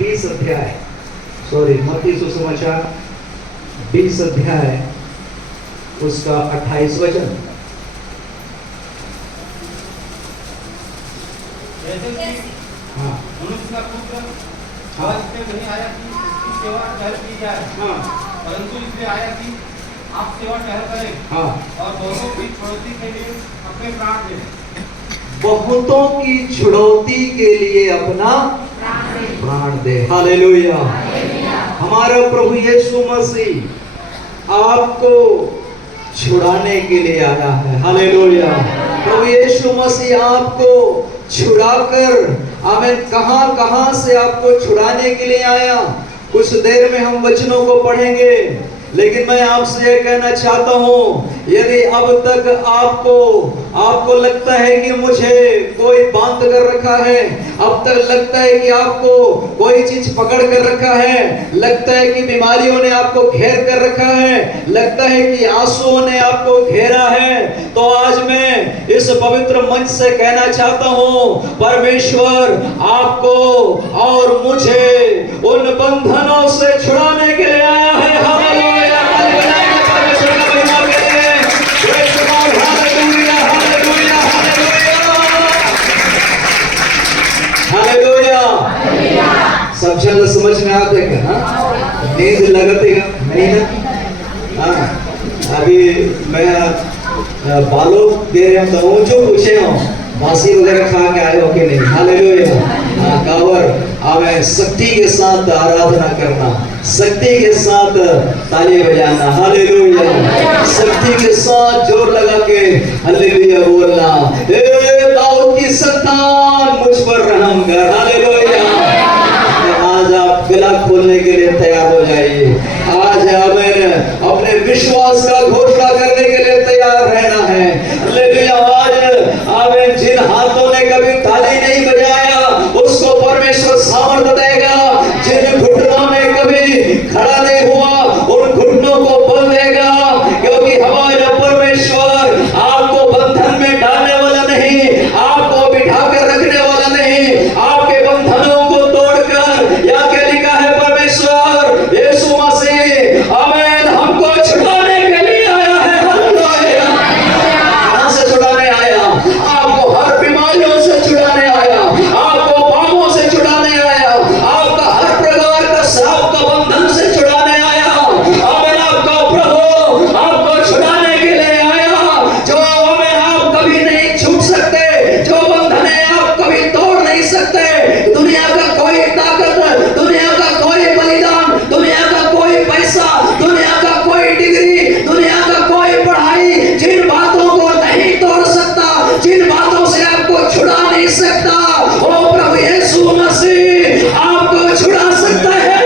20 अध्याय, सॉरी मत्ती सुसमाचार 20 अध्याय उसका 28 वचन। हाँ, मनुष्य का पुत्र नहीं आया कि इसकी सेवा टहल की जाए, परंतु इसलिए आया कि आप सेवा टहल करें और बहुतों की छुड़ौती के लिए अपने प्राण दें। बहुतों की छुड़ौती के लिए अपना प्राण दे। हालेलुया। हमारा प्रभु यीशु मसीह आपको छुड़ाने के लिए आया है। हालेलुया। प्रभु यीशु मसीह आपको छुड़ाकर, आमीन, कहां कहां से आपको छुड़ाने के लिए आया। कुछ देर में हम वचनों को पढ़ेंगे, लेकिन मैं आपसे यह कहना चाहता हूं, यदि अब तक आपको लगता है कि मुझे कोई बांध कर रखा है, अब तक लगता है कि आपको कोई चीज पकड़ कर रखा है, लगता है कि बीमारियों ने आपको घेर कर रखा है, लगता है कि आंसुओं ने आपको घेरा है, तो आज मैं इस पवित्र मंच से कहना चाहता हूं, परमेश्वर आपको और मुझे उन बंधनों से छुड़ाने के लिए आया है। हालेलुया। सब शब्द समझ में आते हैं? हाँ, नींद लगते नहीं ना? हाँ, अभी मैं बालों दे रहा हूँ, जो पूछे हो बासी वगैरह खा के आए हो कि नहीं? हालेलुया। कावर हमें शक्ति के साथ आराधना करना, शक्ति के साथ ताली बजाना। हालेलुया। शक्ति के साथ जोर लगा के हालेलुया बोलना। ए दाऊद की संतान मुझ पर रहम कर। हालेलुया। आज आप गला खोलने के लिए तैयार हो जाइए। आज हमें अपने विश्वास का घोषणा करने के लिए तैयार रहना है। हालेलुया। आज हमें जिन हाथों ने कभी ताली नहीं बजाया, उसको परमेश्वर सामर्थ्य देगा। जिन घुटनों ने कभी खड़ा नहीं हुआ, उन घुटनों को बल देगा, क्योंकि हमारा परमेश्वर आपको बंधन में डालने वाला नहीं, आपको बिठा कर रखने वाला नहीं, आपके बंधनों को तोड़कर, या क्या लिखा है, परमेश्वर यीशु मसीह आमीन हमको छुड़ाने के लिए आया है। हालेलुया। कहां से छुड़ाने आया? आपको हर बीमारियों से छुड़ाने आया, आपको पापों से छुड़ाने आया, आपका हर प्रकार का सांप का बंधन से छुड़ाने आया। आमीन। आपका प्रभु आपको छुड़ाने के लिए आया। जो आमीन आप कभी नहीं छूट सकते, जो बंधन आप कभी तोड़ नहीं सकते, दुनिया का कोई ताकत, दुनिया का कोई बलिदान, दुनिया का कोई पैसा, दुनिया का कोई डिग्री, दुनिया का कोई पढ़ाई जिन बातों को नहीं तोड़ सकता, जिन बातों से आपको छुड़ा नहीं सकता, वो प्रभु यीशु मसीह आपको छुड़ा सकता है,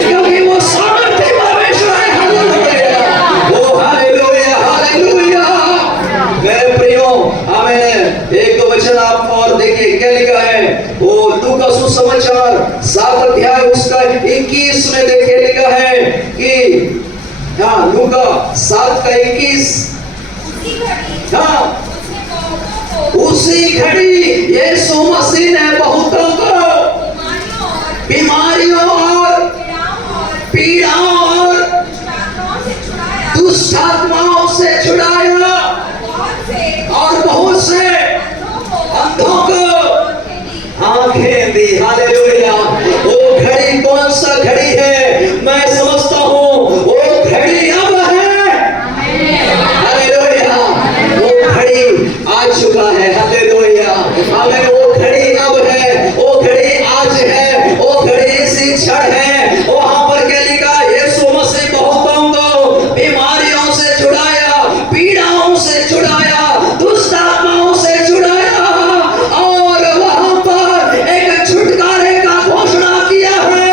क्योंकि वो सामर्थ्य परमेश्वर है। हालेलुया। ओ हालेलुया। हालेलुया। मेरे प्रियो, आमीन। एक दो वचन आप और देखिए क्या लिखा है। वो लूका सुसमाचार 7 अध्याय उसका 21 में देखिए लिखा है कि, हाँ, लूका 7 का 21। हाँ, उसी घड़ी यीशु मसीह ने बहुतों को बीमारियों और पीड़ाओं और दुष्ट आत्माओं से छुड़ाया और बहुत से अंधों को आंखें दी। हालेलुया। वो घड़ी कौन सा घड़ी है? मैं समझता हूँ वो घड़ी अब है। हालेलुया। वो घड़ी आ चुका है। हालेलुया। हमें वो घड़ी अब है, वो घड़ी आज है, वो घड़ी इसी क्षण है। वहां पर क्या लिखा? यीशु मसीह बहुतों को बीमारियों से छुड़ाया, पीड़ाओं से छुड़ाया, दुष्ट आत्माओं से छुड़ाया, और वहां पर एक छुटकारे का घोषणा किया है।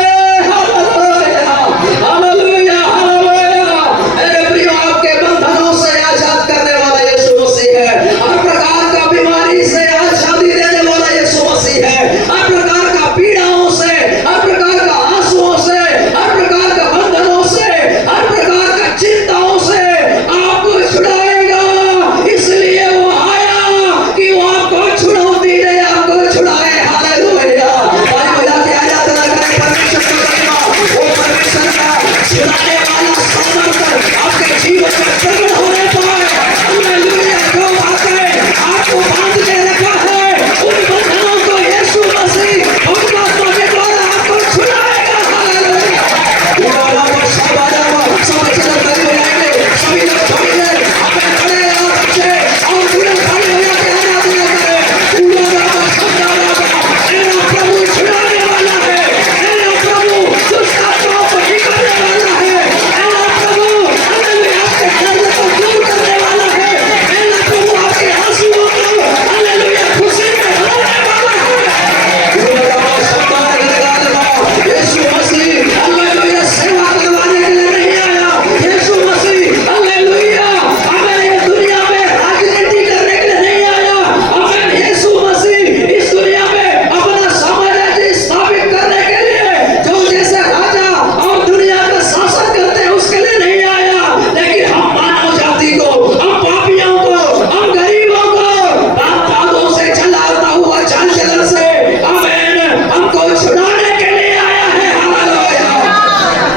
हालेलुया। हालेलुया। हालेलुया। मेरे प्रियो, आपके बंधनों से आजाद करने वाला यीशु मसीह है। हर प्रकार का बीमारी से आजादी देने वाला हमको छुड़ाने के लिए आया है। हालेलुया।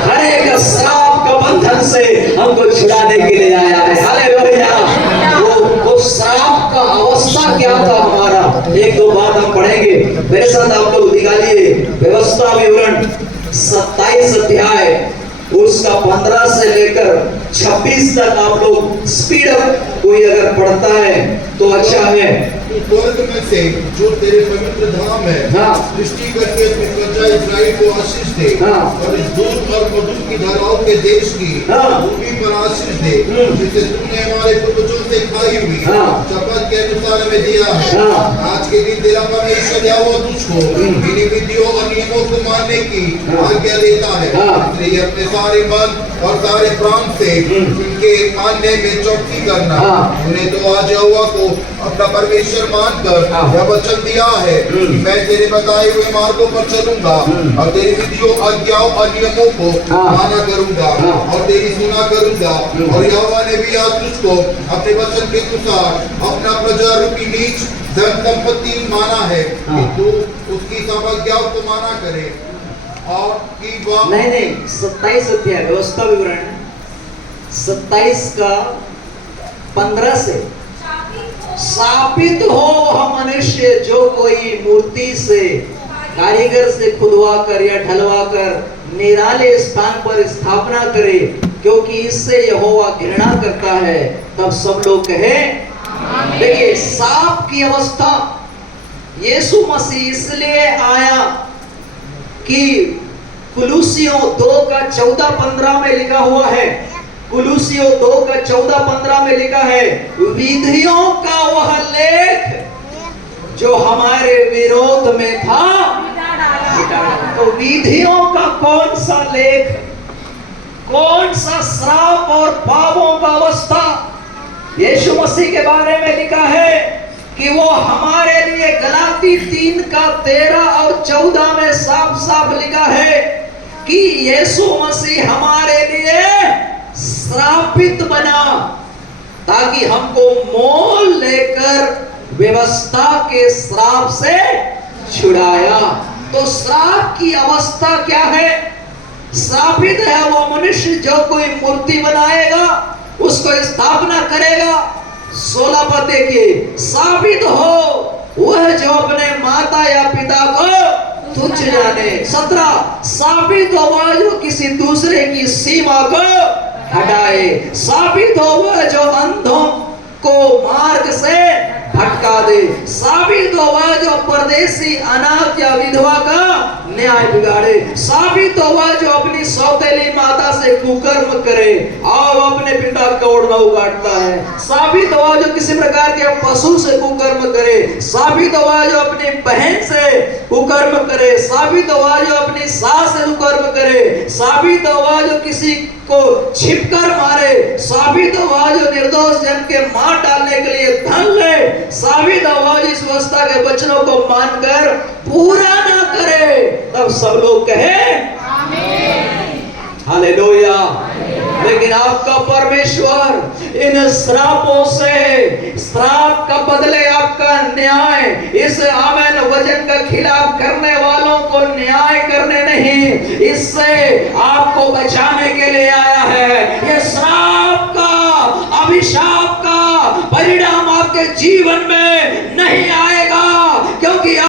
हर एक श्राप का बंधन से हमको छुड़ाने के लिए आया है। हालेलुया। वो श्राप का अवस्था क्या था हमारा, एक दो बात हम पढ़ेंगे। मेरे साथ आप लोग निकालिए व्यवस्था विवरण 27 अध्याय, उसका 15 से लेकर 26 तक आप लोग स्पीड अप कोई अगर पढ़ता है तो अच्छा है। स्वर्ग में से जो तेरे पवित्र धाम है, हाँ। सृष्टि करके अपनी प्रजा इस्राएल को आशीष दे, हाँ। और इस दूध और मधु की धाराओं के देश की हाँ। भूमि पर आशीष दे, जिसे तुमने हमारे पूर्वजों से खाई हुई हाँ। शपथ के अनुसार हमें दिया है। हाँ। आज के दिन तेरा परमेश्वर यहोवा तुझको इन विधियों और नियमों को मानने की आज्ञा देता है। हाँ। इसलिए अपने सारे मन और सारे प्राण से इनके मानने में चौकसी करना। हाँ। उन्हें तो आज यहोवा को अपना परमेश्वर मानकर हाँ। यह वचन दिया है कि मैं तेरे बताए हुए मार्गों पर चलूंगा और तेरी विधियों, आज्ञाओं और नियमों को हाँ। माना करूंगा हाँ। और तेरी सुना करूंगा। और यहोवा ने भी आज तुझको अपने वचन के अनुसार अपना प्रजा रूपी नीच धन संपत्ति माना है कि हाँ। तू उसकी सब आज्ञाओं को माना करे और कि वह नहीं 27 अध्याय व्यवस्था विवरण 27 का 15 से शापित हो वह मनुष्य जो कोई मूर्ति से कारीगर से खुदवा कर या ढलवा कर निराले स्थान पर स्थापना करे, क्योंकि इससे यहोवा घृणा करता है। तब सब लोग कहे देखिए साप की अवस्था, यीशु मसीह इसलिए आया कि कुलूसियों 2 का 14-15 में लिखा हुआ है, कुलूसियों 2 का 14-15 में लिखा है, विधियों का वह लेख जो हमारे विरोध में था मिटा डाला। तो विधियों का कौन सा लेख, कौन सा श्राप और पापों का अवस्था यीशु मसीह के बारे में लिखा है कि वो हमारे लिए गलाती 3 का 13 और 14 में साफ साफ लिखा है कि यीशु मसीह हमारे लिए श्रापित बना ताकि हमको मोल लेकर व्यवस्था के श्राप से छुड़ाया। तो श्राप की अवस्था क्या है? श्रापित है वो मनुष्य जो कोई मूर्ति बनाएगा, उसको स्थापना करेगा। 16 पद देखिए, साबित हो वह जो अपने माता या पिता को तुच्छ जाने। 17 साबित हो वह जो किसी दूसरे की सीमा को हटाए। साबित हो वह जो अंधों को मार्ग से भटका दे। साबित हो वह जो परदेसी अनाथ या विधवा का न्याय बिगाड़े। साबित हो वह जो अपनी सौतेली माता से कुकर्म करे और अपने पिता का ओढ़ना उगाड़ता है। साबित हो वह जो किसी प्रकार के पशु से कुकर्म करे। साबित हो वह जो अपनी बहन से कुकर्म करे। साबित हो वह जो अपनी सास से कुकर्म करे। साबित हो वह जो किसी को छिपकर मारे। साबित हो वह जो निर्दोष जन के मार डालने के लिए धन ले। साबित हो वह इस व्यवस्था के वचनों को मानकर पूरा ना करे। तब सब लोग कहे हालेलुया। लेकिन आपका परमेश्वर इन श्रापों से, श्राप का बदले आपका न्याय, इस आमेन वचन का खिलाफ करने वालों को न्याय करने नहीं, इससे आपको बचाने के लिए आया है। ये श्राप का, अभिशाप का परिणाम आपके जीवन में नहीं आएगा, क्योंकि